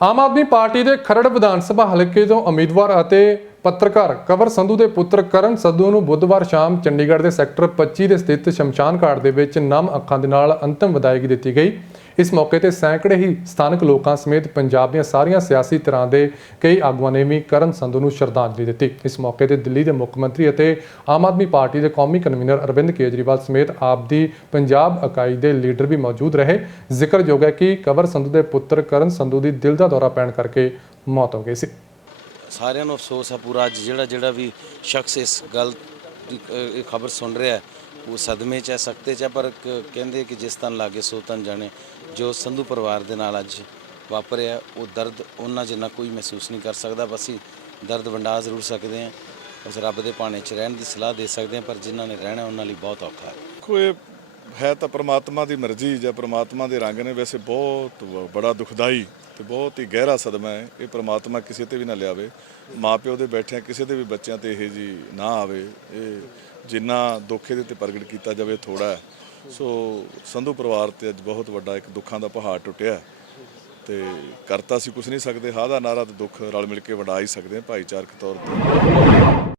Aam Aadmi party ਦੇ ਖਰੜ ਵਿਧਾਨ ਸਭਾ ਹਲਕੇ ਤੋਂ ਉਮੀਦਵਾਰ ਅਤੇ ਪੱਤਰਕਾਰ ਕਵਰ ਸੰਧੂ ਦੇ ਪੁੱਤਰ ਕਰਨ ਸੰਧੂ ਨੂੰ ਬੁੱਧਵਾਰ ਸ਼ਾਮ ਚੰਡੀਗੜ੍ਹ ਦੇ ਸੈਕਟਰ 25 ਦੇ ਸਥਿਤ ਸ਼ਮਸ਼ਾਨ ਘਾਟ ਦੇ ਵਿੱਚ ਨਮ ਅੱਖਾਂ ਦੇ ਨਾਲ ਅੰਤਮ ਵਿਦਾਇਗੀ ਦਿੱਤੀ ਗਈ। ਇਸ ਮੌਕੇ ਤੇ ਸੈਂਕੜੇ ਹੀ ਸਥਾਨਕ ਲੋਕਾਂ ਸਮੇਤ ਪੰਜਾਬ ਦੀਆਂ ਸਾਰੀਆਂ ਸਿਆਸੀ ਧਿਰਾਂ ਦੇ ਕਈ ਆਗੂਆਂ ਨੇ ਵੀ ਕਰਨ ਸੰਧੂ ਨੂੰ ਸ਼ਰਧਾਂਜਲੀ ਦਿੱਤੀ। ਇਸ ਮੌਕੇ ਤੇ ਦਿੱਲੀ ਦੇ ਮੁੱਖ ਮੰਤਰੀ ਅਤੇ ਆਮ ਆਦਮੀ ਪਾਰਟੀ ਦੇ ਕੌਮੀ ਕਨਵੀਨਰ ਅਰਵਿੰਦ ਕੇਜਰੀਵਾਲ ਸਮੇਤ ਆਪ ਦੀ ਪੰਜਾਬ ਇਕਾਈ ਦੇ ਲੀਡਰ ਵੀ ਮੌਜੂਦ ਰਹੇ। ਜ਼ਿਕਰਯੋਗ ਹੈ ਕਿ ਕਵਰ ਸੰਧੂ ਦੇ ਪੁੱਤਰ ਕਰਨ ਸੰਧੂ ਦੀ ਦਿਲ ਦਾ ਦੌਰਾ ਪੈਣ ਕਰਕੇ ਮੌਤ ਹੋ ਗਈ ਸੀ। ਸਾਰਿਆਂ ਨੂੰ ਅਫਸੋਸ ਆ ਪੂਰਾ ਅੱਜ ਜਿਹੜਾ ਜਿਹੜਾ ਵੀ ਸ਼ਖਸ ਇਸ ਗੱਲ ਦੀ ਇਹ ਖਬਰ ਸੁਣ ਰਿਹਾ ਹੈ, ਉਹ ਸਦਮੇ 'ਚ ਹੈ ਸਖਤੇ 'ਚ ਹੈ ਪਰ ਕ- ਕਹਿੰਦੇ ਕਿ ਜਿਸ ਤਨ ਲਾਗੇ ਸੋ ਤਨ ਜਾਣੇ ਜੋ ਸੰਧੂ ਪਰਿਵਾਰ ਦੇ ਨਾਲ ਅੱਜ ਵਾਪਰਿਆ ਉਹ ਦਰਦ ਉਹਨਾਂ ਜਿੰਨਾ ਕੋਈ ਮਹਿਸੂਸ ਨਹੀਂ ਕਰ ਸਕਦਾ। ਬਸ ਅਸੀਂ ਦਰਦ ਵੰਡਾ ਜ਼ਰੂਰ ਸਕਦੇ ਹਾਂ ਉਸ ਰੱਬ ਦੇ ਭਾਣੇ 'ਚ ਰਹਿਣ ਦੀ ਸਲਾਹ ਦੇ ਸਕਦੇ ਹਾਂ ਪਰ ਜਿਨ੍ਹਾਂ ਨੇ ਰਹਿਣਾ ਉਹਨਾਂ ਲਈ ਬਹੁਤ ਔਖਾ ਹੈ। ਦੇਖੋ ਹੈ ਤਾਂ ਪ੍ਰਮਾਤਮਾ ਦੀ ਮਰਜ਼ੀ, ਜਾਂ ਪ੍ਰਮਾਤਮਾ ਦੇ ਰੰਗ ਨੇ, ਵੈਸੇ ਬਹੁਤ ਵ- ਬੜਾ ਦੁਖਦਾਈ ਤੇ ਬਹੁਤ ਹੀ ਗਹਿਰਾ ਸਦਮਾ ਹੈ। ਇਹ ਪ੍ਰਮਾਤਮਾ ਕਿਸੇ ਤੇ ਵੀ ਨਾ ਲਿਆਵੇ। ਮਾਪਿਓ ਦੇ ਬੈਠਿਆਂ ਕਿਸੇ ਦੇ ਵੀ ਬੱਚਿਆਂ ਤੇ ਇਹ ਜੀ ਨਾ ਆਵੇ। ਇਹ ਜਿੰਨਾ ਦੁੱਖ ਇਹਦੇ ਤੇ ਪ੍ਰਗਟ ਕੀਤਾ ਜਾਵੇ ਥੋੜਾ ਸੋ ਸੰਧੂ ਪਰਿਵਾਰ ਤੇ ਅੱਜ ਬਹੁਤ ਵੱਡਾ ਇੱਕ ਦੁੱਖਾਂ ਦਾ ਪਹਾੜ ਟੁੱਟਿਆ ਹੈ। ਤੇ ਕਰਤਾ ਸੀ ਕੁਝ ਨਹੀਂ ਸਕਦੇ। ਹਾਂ ਦਾ ਨਾਰਾ ਤੇ ਦੁੱਖ ਰਲ ਮਿਲ ਕੇ ਵੰਡਾ ਹੀ ਸਕਦੇ ਹਾਂ ਭਾਈਚਾਰਕ ਤੌਰ ਤੇ।